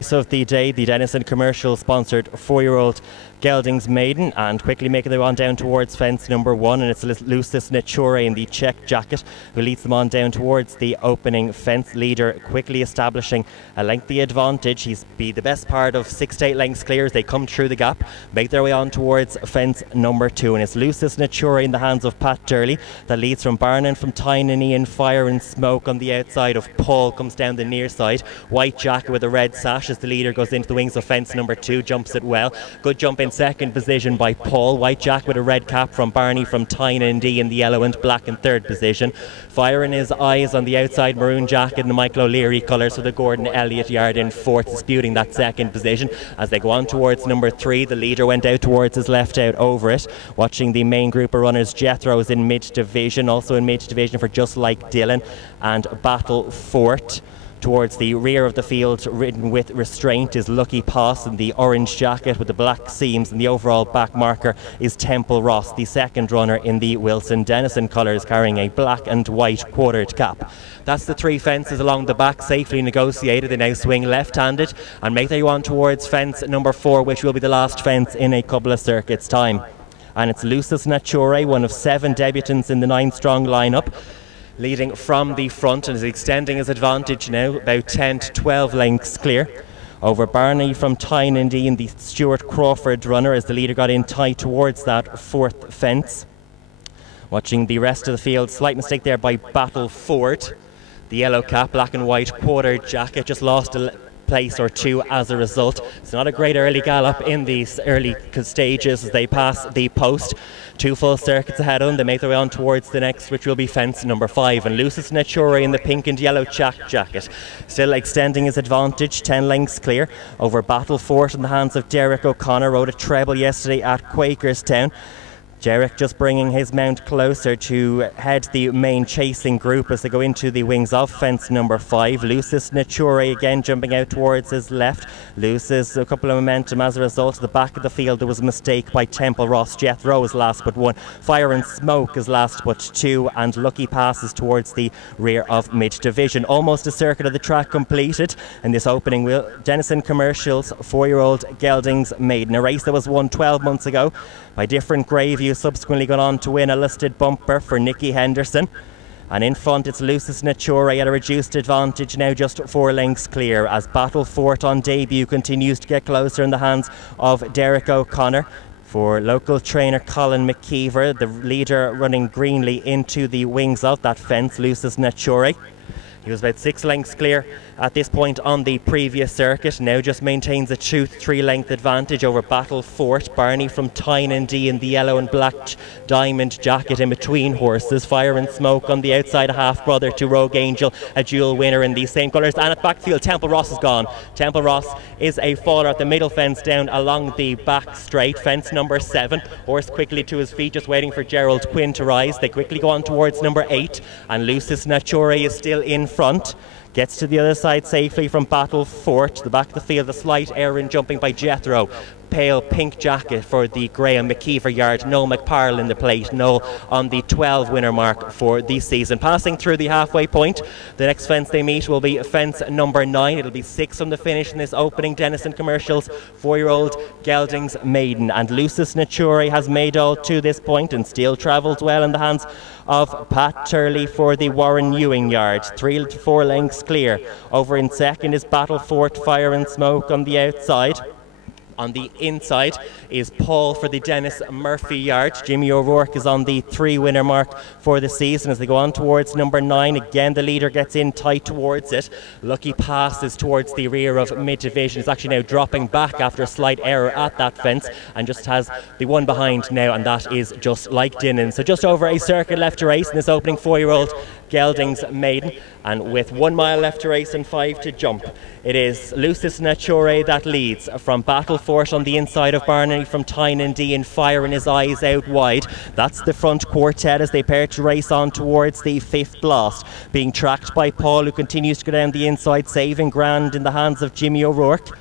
Of the day, the Denison Commercial sponsored 4-year-old Geldings Maiden, and quickly making their way on down towards fence number 1, and it's Lucis Nature in the check jacket who leads them on down towards the opening fence. Leader quickly establishing a lengthy advantage. He's be the best part of 6 to 8 lengths clear as they come through the gap, make their way on towards fence number 2, and it's Lucis Nature in the hands of Pat Durley that leads from Barnon, from Tynan, Ian, Fire and Smoke on the outside of Paul, comes down the near side. White jacket with a red sash as the leader goes into the wings of fence number 2, jumps it well. Good jump in second position by Paul. White jack with a red cap from Barney, from Tynan D in the yellow and black in third position. Fire in his eyes on the outside, maroon jacket in the Michael O'Leary colours for the Gordon Elliott yard in fourth, disputing that second position. As they go on towards number 3, the leader went out towards his left out over it. Watching the main group of runners, Jethro's in mid-division, also in mid-division for Just Like Dylan, and Battle Fort. Towards the rear of the field, ridden with restraint, is Lucky Pass in the orange jacket with the black seams, and the overall back marker is Temple Ross, the second runner in the Wilson Denison colours, carrying a black and white quartered cap. That's the 3 fences along the back, safely negotiated. They now swing left-handed and make their way on towards fence number 4, which will be the last fence in a couple of circuits' time. And it's Lucis Nature, one of 7 debutants in the 9-strong lineup, leading from the front and is extending his advantage now, about 10 to 12 lengths clear over Barney from Tynan D and the Stuart Crawford runner as the leader got in tight towards that 4th fence. Watching the rest of the field, slight mistake there by Battle Fort. The yellow cap, black and white quarter jacket, just lost a place or 2 as a result. It's not a great early gallop in these early stages as they pass the post. 2 full circuits ahead of them. They make their way on towards the next, which will be fence number 5. And Lucis Nature in the pink and yellow check jacket, still extending his advantage, 10 lengths clear over Battle Fort in the hands of Derek O'Connor. Rode a treble yesterday at Quakerstown. Derek just bringing his mount closer to head the main chasing group as they go into the wings of fence number 5. Lucis Nature again jumping out towards his left. Loses a couple of momentum as a result. At the back of the field there was a mistake by Temple Ross. Jethro is last but 1. Fire and Smoke is last but 2. And Lucky passes towards the rear of mid-division. Almost a circuit of the track completed in this opening wheel. Denison Commercial's 4-year-old Geldings Maiden, a race that was won 12 months ago by different Greyview, subsequently gone on to win a listed bumper for Nicky Henderson. And in front it's Lucis Nature at a reduced advantage, now just 4 lengths clear as Battle Fort on debut continues to get closer in the hands of Derek O'Connor. For local trainer Colin McKeever, the leader running greenly into the wings of that fence, Lucis Nature. He was about 6 lengths clear at this point on the previous circuit. Now just maintains a 2 to 3 length advantage over Battle Fort. Barney from Tynan D in the yellow and black diamond jacket in between horses. Fire and Smoke on the outside, a half brother to Rogue Angel, a dual winner in these same colours. And at backfield, Temple Ross is gone. Temple Ross is a faller at the middle fence down along the back straight. Fence number 7. Horse quickly to his feet, just waiting for Gerald Quinn to rise. They quickly go on towards number 8, and Lucis Nature is still in front. Gets to the other side safely from Battle Fort. The back of the field, a slight error in jumping by Jethro. Pale pink jacket for the Graham McKeever yard. Noel McParl in the plate. Noel on the 12 winner mark for the season. Passing through the halfway point, the next fence they meet will be fence number 9. It'll be 6 from the finish in this opening Denison Commercials 4-year-old Geldings Maiden. And Lucis Nature has made all to this point and still travels well in the hands of Pat Turley for the Warren Ewing yard. 3 to 4 lengths clear. Over in second is Battle Fort, Fire and Smoke on the outside. On the inside is Paul for the Dennis Murphy yard. Jimmy O'Rourke is on the 3 winner mark for the season as they go on towards number 9. Again, the leader gets in tight towards it. Lucky Pass is towards the rear of mid-division. It's actually now dropping back after a slight error at that fence and just has the one behind now, and that is Just Like Dylan. So just over a circuit left to race in this opening 4-year-old Geldings Maiden, and with 1 mile left to race and 5 to jump, it is Lucis Nature that leads from Battle Fort on the inside of Barney from Tynan D and Fire in his eyes out wide. That's the front quartet as they pair to race on towards the 5th blast, being tracked by Paul, who continues to go down the inside, saving ground in the hands of Jimmy O'Rourke.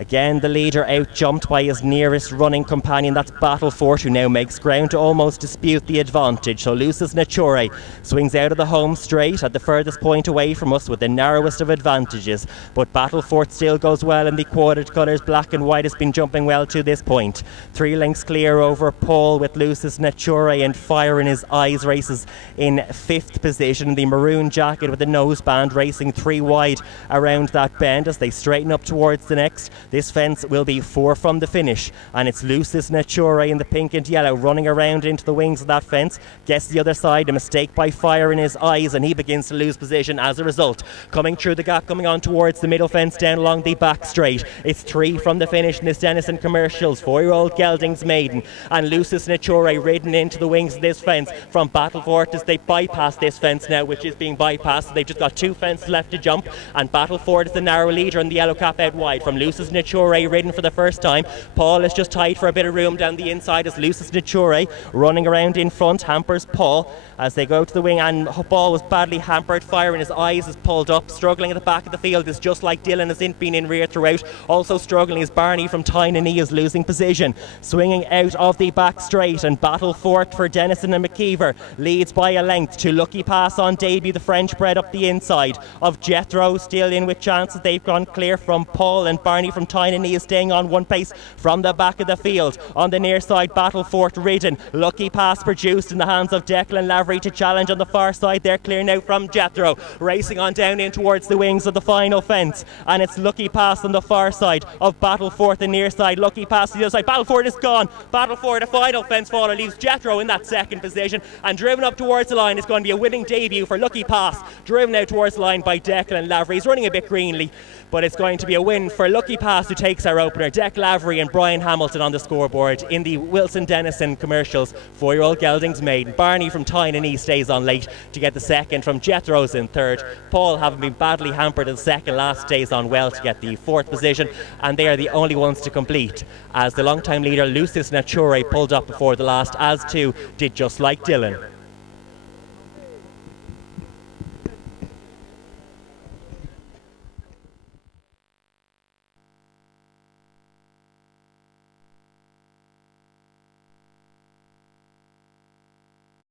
Again, the leader out-jumped by his nearest running companion, that's Battlefort, who now makes ground to almost dispute the advantage. So Lucis Nature swings out of the home straight at the furthest point away from us with the narrowest of advantages. But Battlefort still goes well in the quadrant colours. Black and white has been jumping well to this point. 3 lengths clear over Paul with Lucis Nature, and Fire in His Eyes races in 5th position. The maroon jacket with the noseband racing 3 wide around that bend as they straighten up towards the next. This fence will be 4 from the finish, and it's Lucis Nature in the pink and yellow running around into the wings of that fence. Gets the other side, a mistake by Fire in His Eyes, and he begins to lose position as a result. Coming through the gap, coming on towards the middle fence down along the back straight. It's 3 from the finish in this Denison Commercials. 4-year-old Geldings Maiden and Lucis Nature ridden into the wings of this fence from Battlefort as they bypass this fence now, which is being bypassed. They've just got 2 fences left to jump, and Battlefort is the narrow leader and the yellow cap out wide from Lucis Nature ridden for the first time. Paul is just tight for a bit of room down the inside as Lucis Nature running around in front hampers Paul as they go to the wing, and Paul was badly hampered. Fire in His Eyes is pulled up, struggling at the back of the field is just like Dylan has been in rear throughout. Also struggling is Barney from Tyne is losing position. Swinging out of the back straight, and Battlefort for Denison and McKeever leads by a length to Lucky Pass on debut, the French bred up the inside of Jethro, still in with chances. They've gone clear from Paul, and Barney from Tyne is staying on 1 pace from the back of the field. On the near side, Battlefort ridden. Lucky Pass produced in the hands of Declan Lavery to challenge on the far side. They're clear now from Jethro, racing on down in towards the wings of the final fence, and it's Lucky Pass on the far side of Battlefort, the near side. Lucky Pass to the other side. Battlefort is gone. Battlefort, a final fence faller, leaves Jethro in that 2nd position, and driven up towards the line is going to be a winning debut for Lucky Pass, driven out towards the line by Declan Lavery. He's running a bit greenly, but it's going to be a win for Lucky Pass, who takes our opener. Declan Lavery and Brian Hamilton on the scoreboard in the Wilson Denison Commercials. 4-year-old Geldings Maiden. Barney from Tyne stays on late to get the 2nd from Jethro's in 3rd. Paul, having been badly hampered in 2nd last, stays on well to get the 4th position, and they are the only ones to complete, as the long-time leader Lucis Nature pulled up before the last, as too did Just Like Dylan.